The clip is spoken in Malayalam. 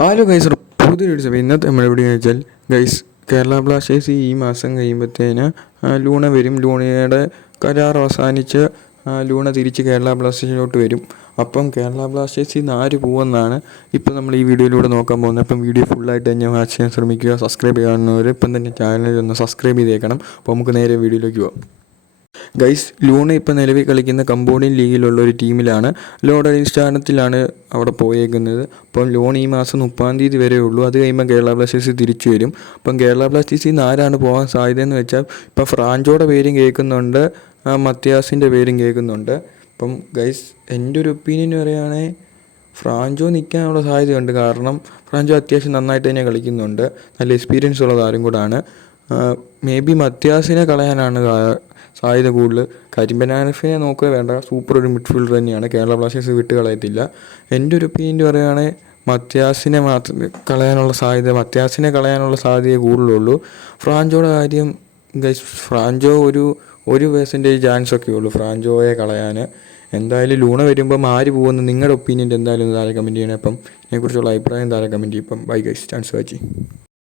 ഹലോ ഗൈസ്, പുതിയൊരു ദിവസം. ഇന്നത്തെ നമ്മൾ എവിടെയെന്ന് വെച്ചാൽ ഗൈസ്, കേരള ബ്ലാസ്റ്റേഴ്സ് ഈ മാസം കഴിയുമ്പോഴത്തേന് ലൂണ വരും. ലൂണയുടെ കരാർ അവസാനിച്ച് ലൂണ തിരിച്ച് കേരള ബ്ലാസ്റ്റേഴ്സിലോട്ട് വരും. അപ്പം കേരള ബ്ലാസ്റ്റേഴ്സിൽ നിന്ന് ആര് പോകുമെന്നാണ് ഇപ്പം നമ്മൾ ഈ വീഡിയോയിലൂടെ നോക്കാൻ പോകുന്നത്. അപ്പം വീഡിയോ ഫുള്ളായിട്ട് തന്നെ വാച്ച് ചെയ്യാൻ ശ്രമിക്കുക. സബ്സ്ക്രൈബ് ചെയ്യാവുന്നവർ ഇപ്പം തന്നെ ചാനൽ ഒന്ന് സബ്സ്ക്രൈബ് ചെയ്തേക്കണം. അപ്പോൾ നമുക്ക് നേരെ വീഡിയോയിലേക്ക് പോകാം. ഗൈസ്, ലൂണ ഇപ്പോൾ നിലവിൽ കളിക്കുന്ന കമ്പോഡിയൻ ലീഗിലുള്ള ഒരു ടീമിലാണ്. ലോഡ് അടിസ്ഥാനത്തിലാണ് അവിടെ പോയേക്കുന്നത്. അപ്പം ലോൺ ഈ മാസം 30 വരെ ഉള്ളൂ. അത് കഴിയുമ്പോൾ കേരള ബ്ലാസ്റ്റേഴ്സ് തിരിച്ചു വരും. അപ്പം കേരള ബ്ലാസ്റ്റേഴ്സിൽ നിന്ന് ആരാണ് പോകാൻ സാധ്യതയെന്ന് വെച്ചാൽ ഇപ്പോൾ ഫ്രാഞ്ചോയുടെ പേരും കേൾക്കുന്നുണ്ട്, മത്യാസിൻ്റെ പേരും കേൾക്കുന്നുണ്ട്. അപ്പം ഗൈസ്, എൻ്റെ ഒരു ഒപ്പീനിയൻ പറയുകയാണെങ്കിൽ ഫ്രാഞ്ചോ നിൽക്കാനുള്ള സാധ്യതയുണ്ട്. കാരണം ഫ്രാഞ്ചോ അത്യാവശ്യം നന്നായിട്ട് തന്നെ കളിക്കുന്നുണ്ട്, നല്ല എക്സ്പീരിയൻസ് ഉള്ള താരം കൂടാണ്. മേ ബി മത്യാസിനെ കളയാനാണ് സാധ്യത കൂടുതൽ. കരിമ്പനാനഫിനെ നോക്കുക വേണ്ട, സൂപ്പർ ഒരു മിഡ്ഫീൽഡർ തന്നെയാണ്. കേരള ബ്ലാസ്റ്റേഴ്സ് വിട്ട് കളയത്തില്ല. എൻ്റെ ഒരു ഒപ്പീനിയൻ പറയുകയാണെങ്കിൽ മത്യാസിനെ കളയാനുള്ള സാധ്യത കൂടുതലുള്ളൂ. ഫ്രാഞ്ചോയുടെ കാര്യം ഗൈസ്, ഫ്രാഞ്ചോ ഒരു പെർസെൻറ്റേജ് ചാൻസ് ഒക്കെ ഉള്ളൂ ഫ്രാഞ്ചോയെ കളയാൻ. എന്തായാലും ലൂണ വരുമ്പം ആര് പോകുമെന്ന് നിങ്ങളുടെ ഒപ്പീനിയൻ എന്തായാലും താഴെ കമൻറ്റ് ചെയ്യണേ. അപ്പം ഇതിനെക്കുറിച്ചുള്ള അഭിപ്രായം താഴെ കമൻറ്റ് ചെയ്യും. ഇപ്പം ബൈ ഗൈസ്, ചാൻസ് വാച്ച്.